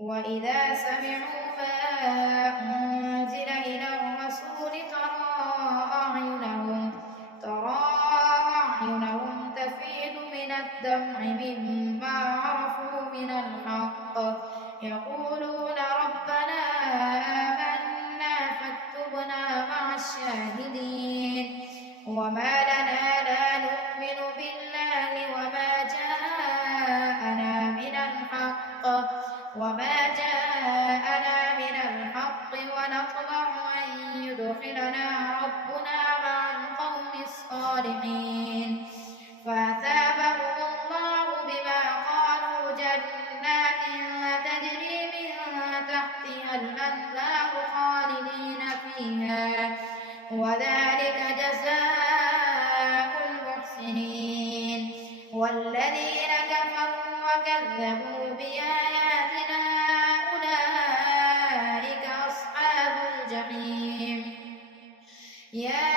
وإذا سمعوا ما أنزل إلى الرسول ترى أعينهم تفيض من الدمع مما عرفوا من الحق يقولون ربنا آمنا فاكتبنا مع الشاهدين وما لنا لا نؤمن بالله وما جاءنا من الحق ونطمع أن يدخلنا ربنا مع القوم الصالحين فأثابهم الله بما قالوا جنات تجري من تحتها الأنهار خالدين فيها وذلك جزاء المحسنين والذين كفروا وكذبوا بآياتنا أولئك أصحاب الجحيم يا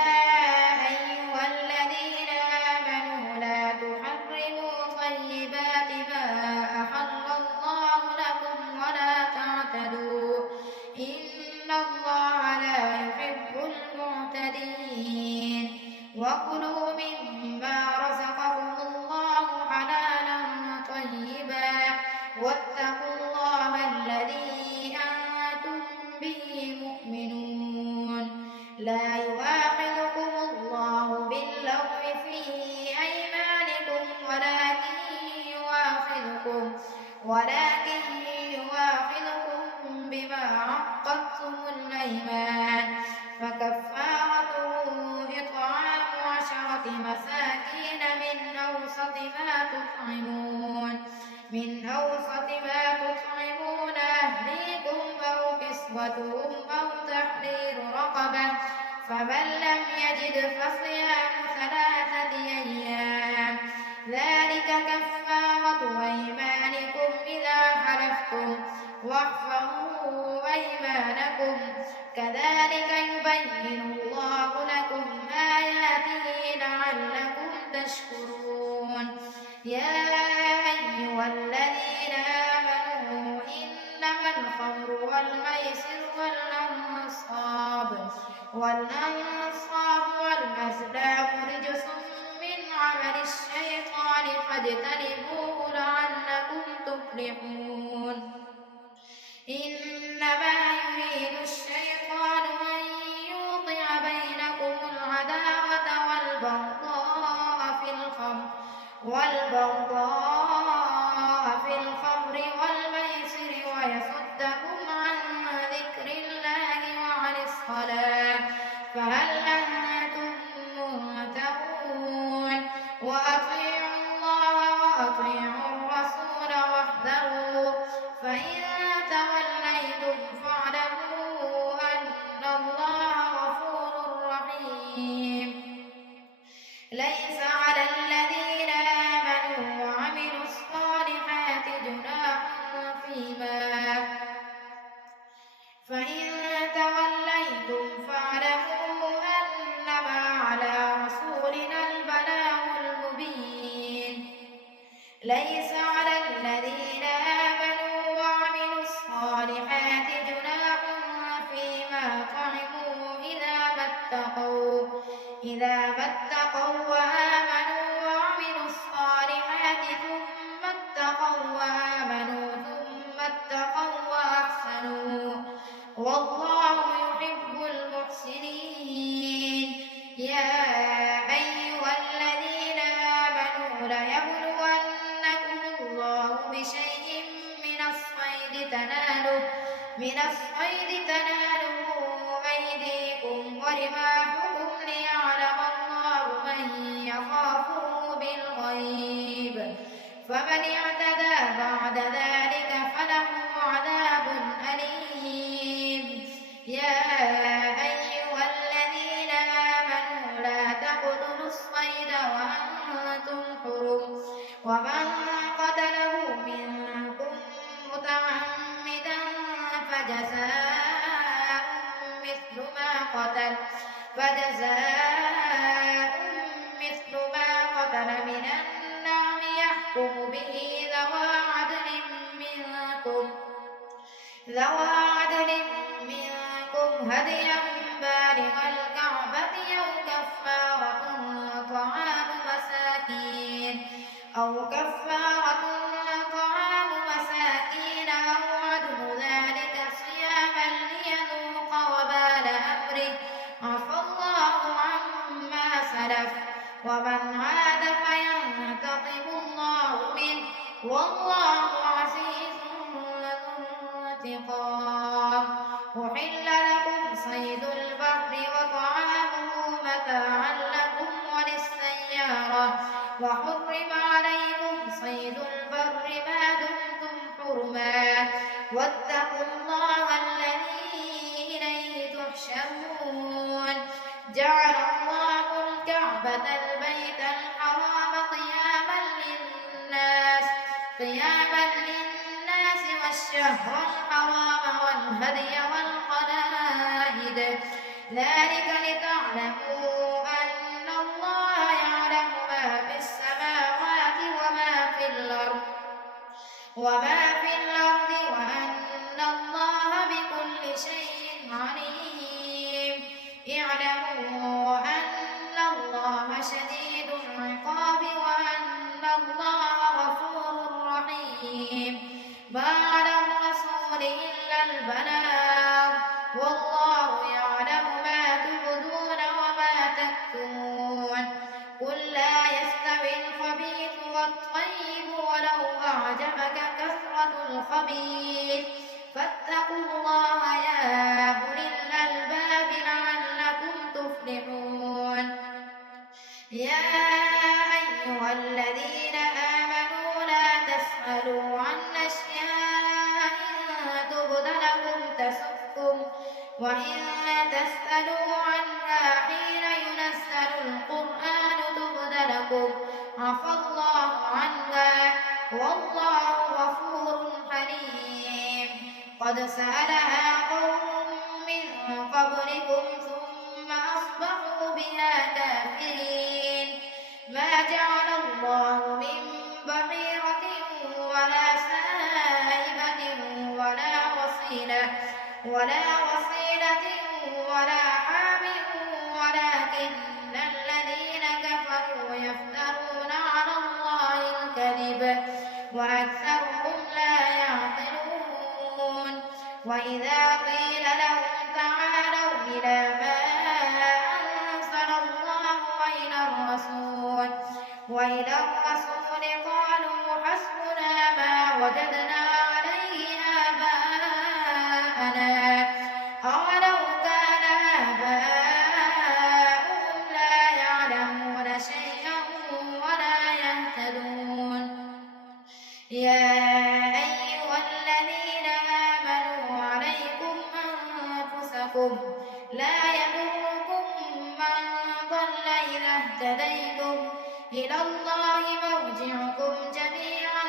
أيها الذين آمنوا لا تحرموا طيبات ما أحل الله لكم ولا تعتدوا إن الله لا يحب المعتدين وكلوا مما رزقكم الله حلالا طيبا واتقوا الله الذي أنتم به مؤمنون لا يؤاخذكم الله باللغو في أيمانكم ولكن يؤاخذكم بما عقدتم الأيمان فكفارته إطعام 10 مساكين من أوسط ما تطعمون أهليكم أو كسوتهم أو تحرير رقبة فمن لم يجد فصيام 3 أيام ذلك كفارة أيمانكم إذا حلفتم واحفظوا أيمانكم كذلك يبين الله لكم آياته لعلكم تشكرون يا أيها الذين آمنوا إنما الخمر والميسر والأنصاب والأزلام رجس من عمل الشيطان فاجتنبوه لعلكم تفلحون إنما يريد الشيطان أن يوقع بينكم العداوة والبغضاء في الخمر والميسر ويصدكم عن ذكر الله وعن الصلاة فهل أنتم منتهون وأطيعوا الله وأطيعوا الرسول واحذروا فإن توليتم فاعلموا أن الله غفور رحيم ليس على الذين آمنوا وعملوا الصالحات جناح فإن توليتم فاعلموا أنما على رسولنا البلاغ المبين ليس على الذين آمنوا وعملوا الصالحات جناح فيما طعموا إذا ما اتقوا وآمنوا وعملوا الصالحات ثم اتقوا وأحسنوا والله يحب المحسنين يا أيها الذين آمنوا ليبلونكم الله بشيء من الصيد تناله أيديكم ورماحكم ليعلم الله من يخافه بالغيب فمن اعتدى بعد ذلك فله عذاب أليم يا أيها الذين آمنوا لا تقتلوا الصيد وأنتم حرم ومن قتله منكم متعمدا فجزاء مثل ما قتل من النعم يحكم به ذوى عدل منكم ذوى عدل منكم هديا بالغ الكعبة أو كفارة طعام مساكين أو عدل ذلك صياما ليذوق وبال أمره عفى الله عما سلف ومن عاد فينتقم الله منه والله عزيز ذو انتقام. أحل لكم صيد البحر وطعامه متاعا لكم وللسيارة وحرم عليكم صيد البر ما دمتم حرما واتقوا الله الذي إليه تحشرون. جعل الله الكعبة البيت الحرام قياما للناس والشهر الحرام والهدي والقلائد ذلك لتعلموا أن الله يعلم ما في السماوات وما في الأرض وأن الله بكل شيء عليم. اعلموا أن الله شديد العقاب وأن الله غفور رحيم. ما على الرسول إلا البلاغ والله يعلم ما تبدون وما تكتمون. قل لا يستوي الخبيث والطيب ولو أعجبك كثرة الخبيث فاتقوا الله يا أولي الألباب لعلكم تفلحون. يا أيها الذين آمنوا لا تسألوا عن أشياء إن تبد لكم تسؤكم وإن تسألوا عنها حين ينزل القرآن تبد لكم عفى الله عنها والله غفور حليم. قد سألها قوم من قبلكم ثم أصبحوا بها كافرين. ما جعل الله من بحيرة ولا سائبة ولا وصيلة ولا حام ولكن الذين كفروا يفترون على الله الكذب وأكثرهم لا يعقلون. وإذا قيل لهم تعالوا إلى ما أنزل الله وإلى الرسول قالوا حسبنا ما وجدنا عليه آباءنا أولو كان آباؤهم لا يعلمون شيئا ولا يهتدون. يا أيها الذين آمنوا عليكم أنفسكم لا يضركم من ضل إذا اهتديتم إلى الله مرجعكم جميعا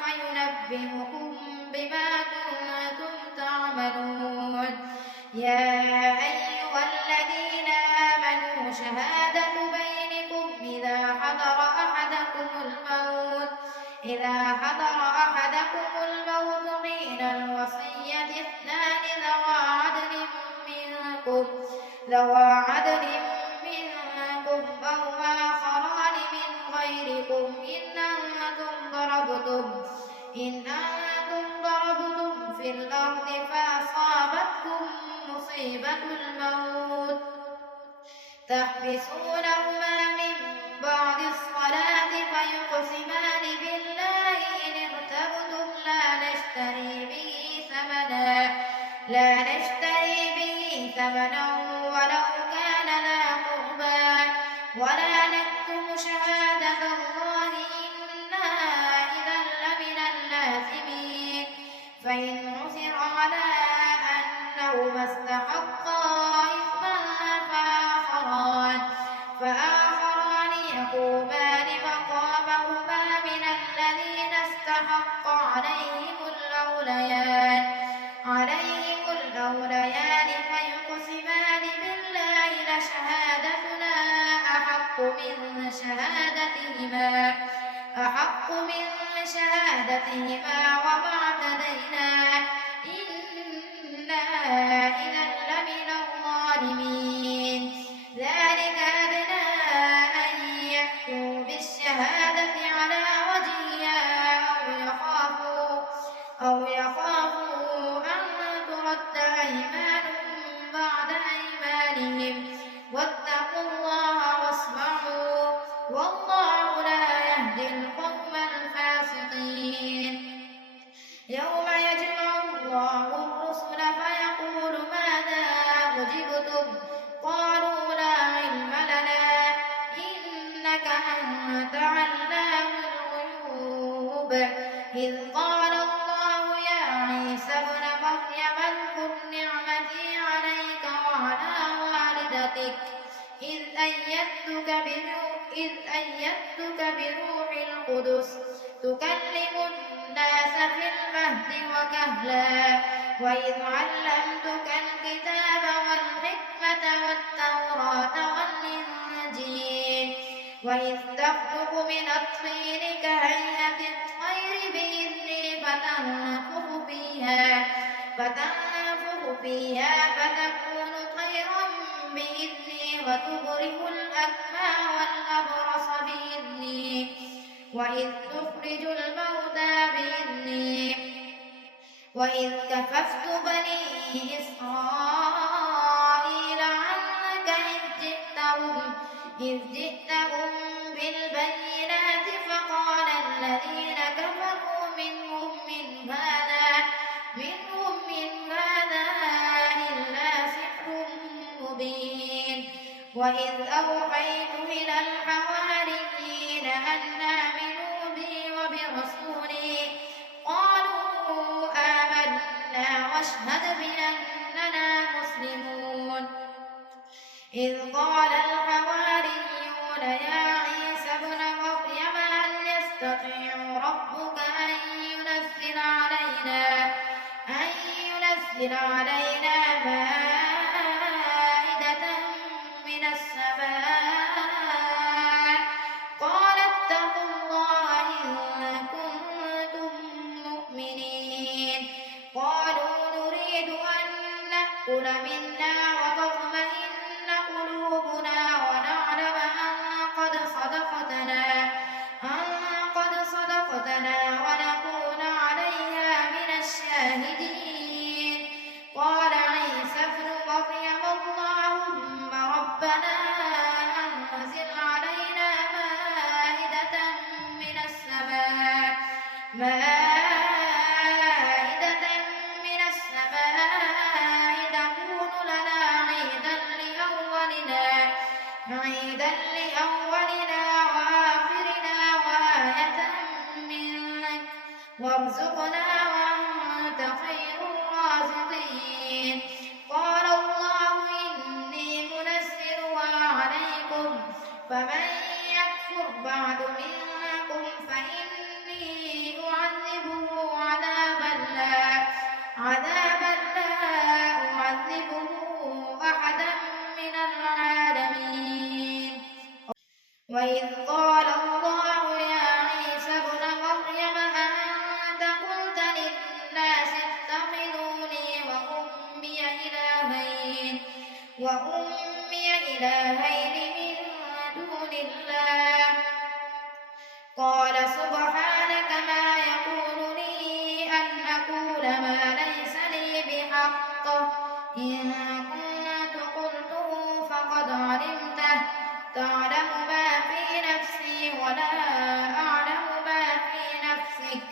فينبئكم بما كنتم تعملون. يا أيها الذين آمنوا شهادة بينكم إذا حضر أحدكم الموت حين الوصية اثنان ذوى عدل منكم أو آخران من غيركم إن أنتم ضربتم في الأرض فأصابتكم مصيبة الموت تحبسونهما من بعد الصلاة فيقسمان بالله إن ارتبتم لا نشتري به ثمنا ولو كان ذا قربى ولا نكتم شهادة الله إنا إذا لمن الآثمين. فإن عثر على أنهما استحقا إثما فآخران يقومان مقامهما من الذين استحق عليهم الأوليان فيقسمان بالله لشهادتنا أحق من شهادتهما وما اعتدينا يخافوا أن ترد أيمان بعد أيمانهم واتقوا الله واسمعوا والله لا يهدي القوم الفاسقين يوم يجمع الله الرسل فيقول ماذا أجبتم قالوا لا علم لنا إنك أنت علام الغيوب إذ قال الله يا عيسى ابن مريم اذكر نعمتي عليك وعلى والدتك إذ أيدتك بروح القدس تكلم الناس في المهد وكهلا وإذ علمتك الكتاب والحكمة والتوراة والإنجيل وإذ تخلق من الطين كهيئة الطير بإذني فتنفخ فيها فتكون طيرا بإذني وتبرئ الأكمى والأبرص بإذني وإذ تخرج الموتى بإذني وإذ كففت بني إسرائيل عنك إذ جئتهم بالبينات فقال الذين كفروا منهم من هذا إلا سحر مبين وإذ أوحيت إلى الحواريين أن آمنوا بي وبرسولي قالوا آمنا واشهد بأننا مسلمون إذ قال الحواريون يا عيسى ابن مريم هل يستطيع ربك أن ينزل علينا مائدة من السماء قال اتقوا الله إن كنتم مؤمنين قالوا نريد أن نأكل منها وتطمئن قلوبنا ونعلم أن قد صدقتنا ونكون عليها من الشاهدين قال عيسى ابن مريم اللهم ربنا أنزل علينا مائدة من السماء تكون لنا عيدا لأولنا وآخرنا وآية منك وارزقنا وأنت خير الرازقين قال الله إني منزلها عليكم فمن يكفر بعد منكم فإني أعذبه عذابا لا أعذبه أحدا من العالمين وإذ قال الله يا عيسى ابن مريم أأنت قلت للناس اتخذوني وأمي إلهين من دون الله قال سبحانك ما يكون لي أن أقول ما ليس لي بحق إن كنت قلته فقد علمته تعلم ما في نفسي ولا أعلم ما في نفسك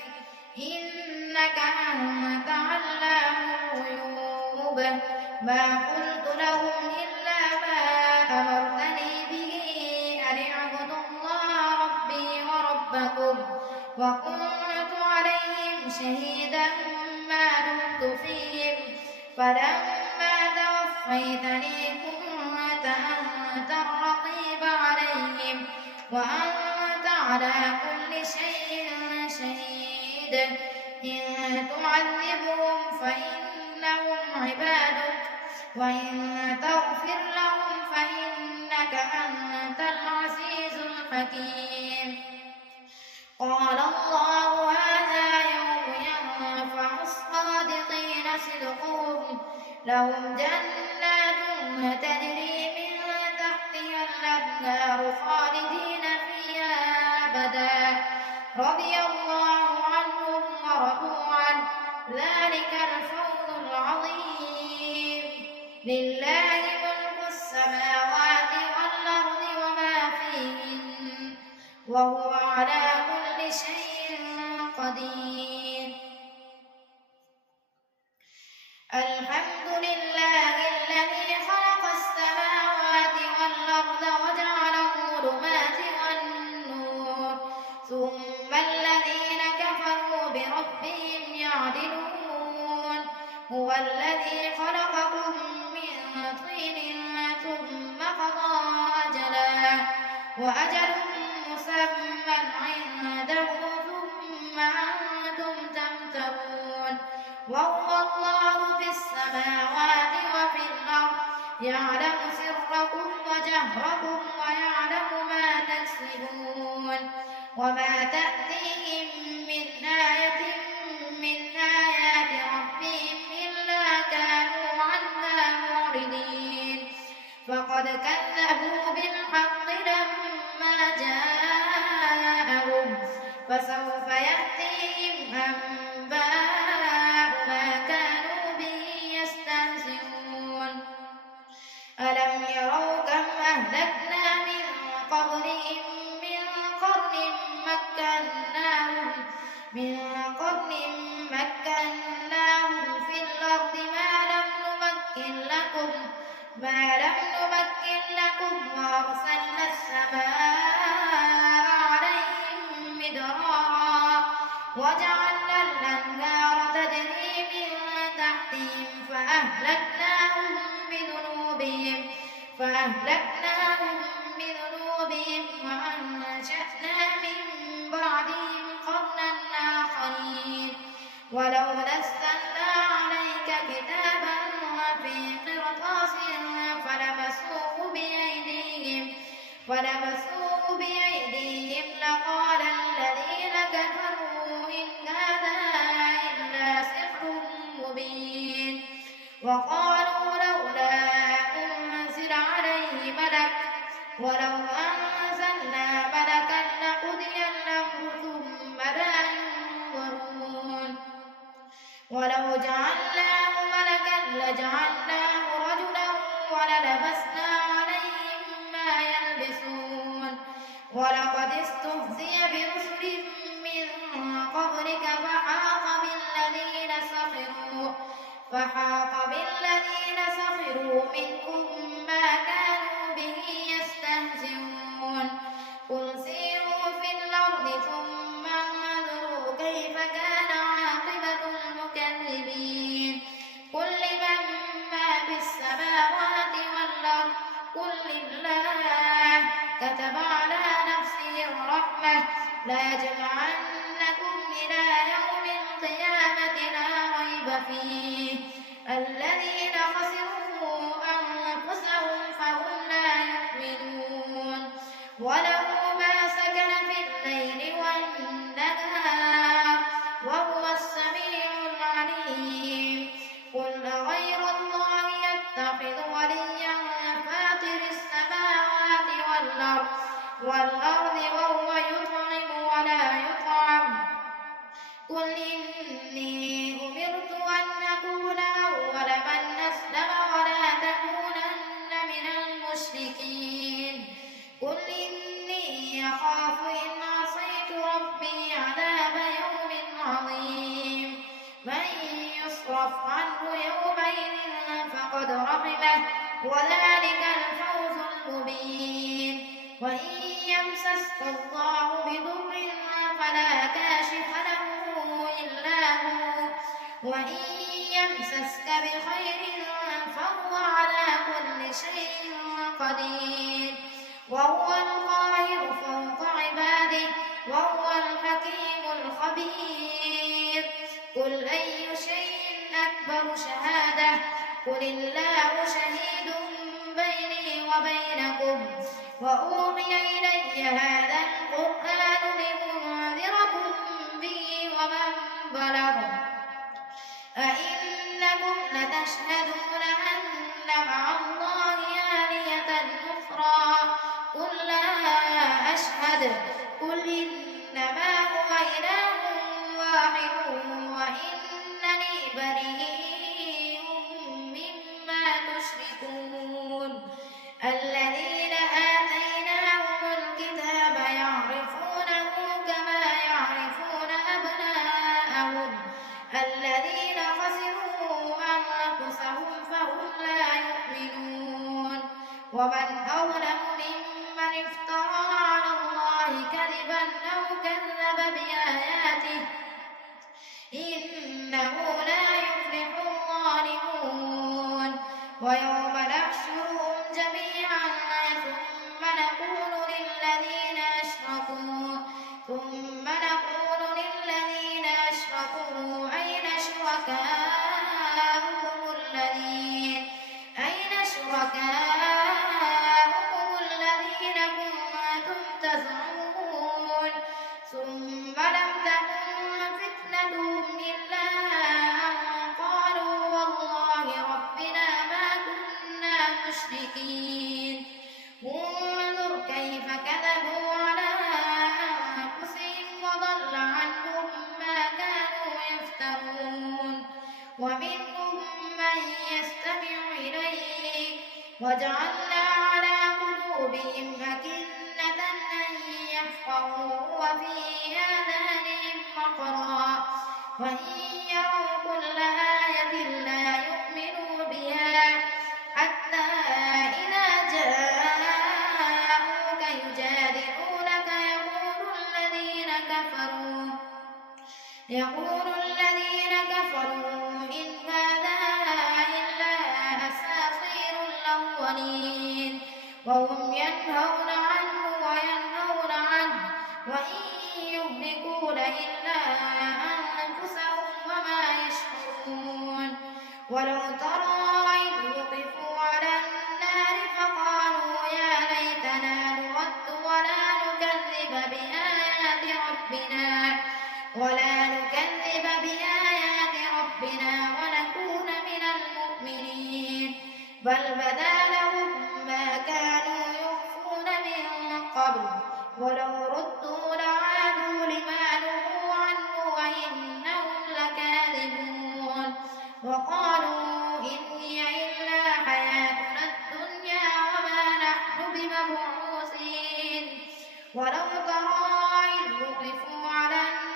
إنك أنت علام الغيوب ما قلت لهم إلا ما أمرتني به أن اعبدوا الله ربي وربكم وكنت عليهم شهيدا ما دمت فيهم فلما توفيتني كنت أنت الرقيب عليهم وأنت على كل شيء شهيد إن تعذبهم فإنهم عبادك وإن تغفر لهم فإنك أنت العزيز الحكيم قال الله هذا يوم ينفع الصادقين صدقهم لهم جنات تجري من تحتها الأنهار خالدين فيها أبدا رضي الله عنهم ورضوا عنه لله ملك السماوات والأرض وما فيهن وهو على كل شيء قدير. الحمد لله الذي خلق السماوات والأرض وجعل الظلمات والنور ثم الذين كفروا بربهم يعدلون. هو الذي خلقكم من طين ثم قضى أجلا وأجل مسمى عنده ثم أنتم تمترون. وهو الله في السماوات وفي الأرض يعلم سركم وجهركم ويعلم ما تكسبون. وما تأتيهم من آية من آيات ربهم إلا كانوا عنها معرضين. فقد كذبوا بالحق لما جاءهم فسوف يأتيهم أنباء ما كانوا به يستهزئون. ألم يروا كم أهلكنا من قبلهم من قرن مكناهم في الأرض ما لم نمكن لكم وأرسلنا السماء عليهم مدرارا وجعلنا الأنهار تجري من تحتهم فأهلكناهم بذنوبهم وأنشأنا من بعدهم قرنا آخرين. ولو نزلنا عليك كتابا في قرطاس فلمسوه بأيديهم لقال الذين كفروا إن هذا إلا سحر مبين. وقالوا لولا أنزل عليه ملك ولو أنزلنا ملكا لقضي الأمر ثم لا ينظرون. ولو جعلناه ملكا لجعلناه رجلا وللبسنا عليهم ما يلبسون. ولقد استهزئ برسل من قبلك فحاق بالذين سخروا منهم ما كانوا به يستهزئون. قل سيروا في الأرض ثم انظروا كيف كان عاقبة المكذبين. قل لمن ما في السماوات والأرض قل لله كتب على نفسه الرحمة ليجمعنكم إلى يوم القيامة لا ريب فيه الذين خسروا أنفسهم فهم لا يؤمنون. وله ما سكن في الليل والنهار وهو السميع العليم. قل أغير الله يتخذ وليا فاطر السماوات والأرض وهو يطعم ولا يطعم. قل إني أمرت أن أكون أول من أسلم ولا تكونن من المشركين. قل إني أخاف إن عصيت ربي عذاب يوم عظيم. من يصرف عنه يومئذ فقد رحمه وذلك الفوز المبين. وإن يمسسك الله بضر فلا كاشف له إلا هو وإن يمسسك بخير فهو على كل شيء قدير. وهو القاهر فوق عباده وهو الحكيم الخبير. قل أي شيء أكبر شهادة قل الله شهيد بيني وبينكم وأوحي إلي هذا القرآن لأنذركم به ومن بلغ. أئنكم لتشهدون أن مع الله آلهة أخرى قل لا أشهد قل إنما هو إله واحد وإنني بريء مما تشركون. الذين آتيناهم الكتاب يعرفونه كما يعرفون أبناءهم الذين خسروا أنفسهم فهم لا يؤمنون ومن أظلم ممن افترى على الله كذبا أو كذب بآياته إنه لا يفلح الظالمون ويوم نحشرهم جميعا ثم نقول للذين أشركوا أين شركاؤكم الذين كنتم تزعمون ثم لم تكن فتنتهم إلا أن قالوا والله ربنا ما كنا مشركين انظر كيف كذبوا على أنفسهم وضل عنهم ما كانوا يفترون ومنهم من يستمع إليك وجعلنا على قلوبهم أكنة أن يفقهوا وفي آذانهم وقرا وإن يروا كل آية لا يؤمنوا بها حتى إذا جاءوك يجادلونك يقول الذين كفروا إن هذا إلا أساطير الأولين وهم ينهون عنه وينهون عنه وإن يهلكون إلا أنفسهم وما يشعرون ولو ترى إذ وقفوا على النار فقالوا يا ليتنا نرد ولا نكذب بآيات ربنا ونكون من المؤمنين بل بدا لهم ما كانوا يخفون من قبل ولو ردوا لعادوا لما نهوا عنه وإنهم لكاذبون وقالوا إن هي إلا حياتنا الدنيا وما نحن بمبعوثين ولو ترى إذ وقفوا على النار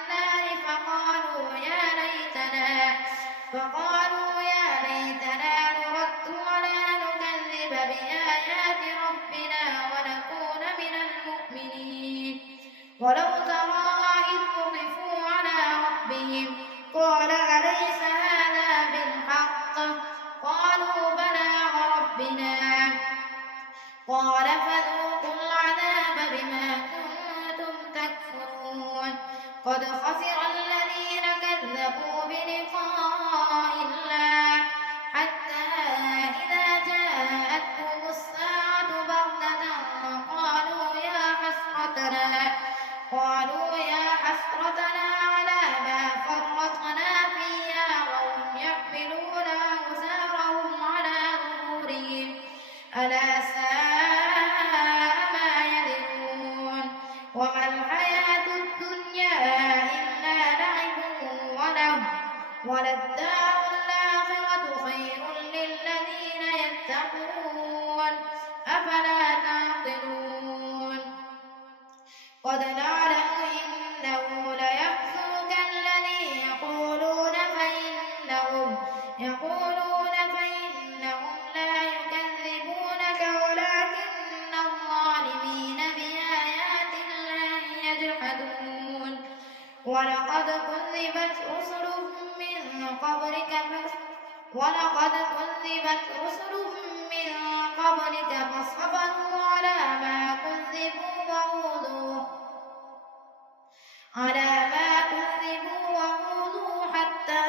فقالوا يا ليتنا نرد ولا نكذب بآيات ربنا ونكون من المؤمنين ولو ترى إذ وقفوا على ربهم قال أليس هذا بالحق قالوا بلى وربنا قال فذوقوا العذاب بما كنتم تكفرون قد خسر الذين كذبوا بلقاء الله حتى إذا جاءتهم الساعة بغتة قالوا يا حسرتنا على ما فرطنا فيها وهم يحملون أوزارهم على ظهورهم ألا ساء ما يذرون وما الحياة الدنيا إلا لعب ولهو وللدار الآخرة خير للذين يتقون أفلا تعقلون قد نعلم إنه ليحزنك الذي يقولون فإنهم لا يكذبونك ولكن الظالمين بآيات الله يجحدون ولقد كذبت رسل من قبلك فصبروا على ما كذبوا وأوذوا حتى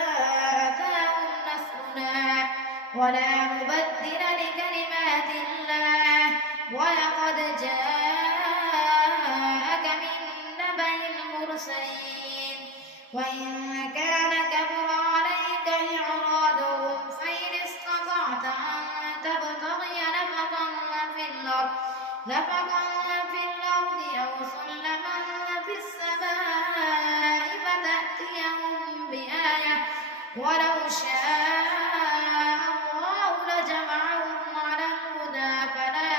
أتاهم نصرنا ولا مبدل لكلمات الله ولقد جاءك من نبأ المرسلين وإن كان كبر عليك إعراضهم فإن استطعت أن تبتغي نفقا في الأرض أو سلما في السماء فتأتيهم بآية ولو شاء الله لجمعهم على الهدى فلا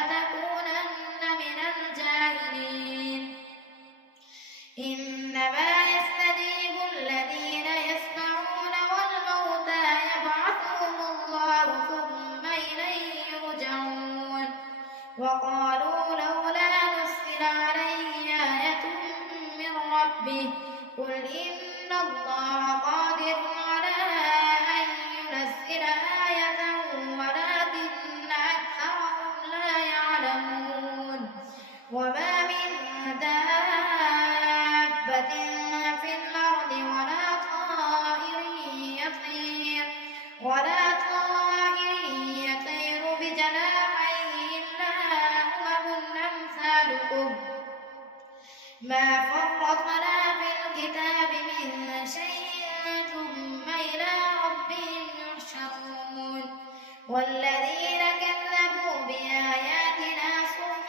والذين كذبوا بآياتنا صم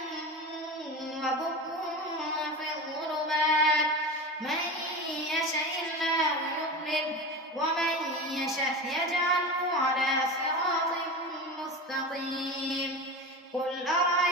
وبكم في الظلمات من يشاء الله يضلل ومن يشاء يجعله على صراط مستقيم قل أرأيتم